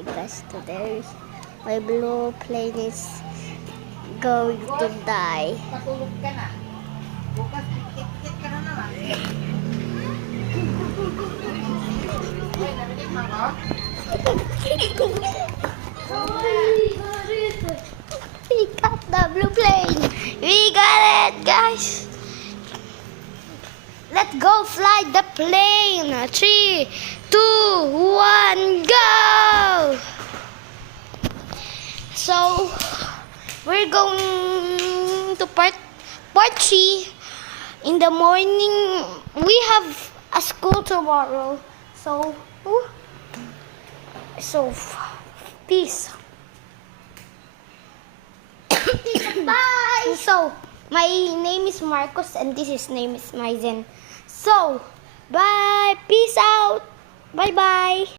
Hi guys, today my blue plane is going to die. Patulog ka na. Bukas, kit-kit ka na naman. Ay, narinig mo ko? We got the blue plane. We got it, guys. Let's go fly the plane. 3, 2, 1, go! So, we're going to part 3. In the morning, we have a school tomorrow. So, peace. Bye! So, my name is Marcos and his name is Maizen. So, bye! Peace out! Bye-bye!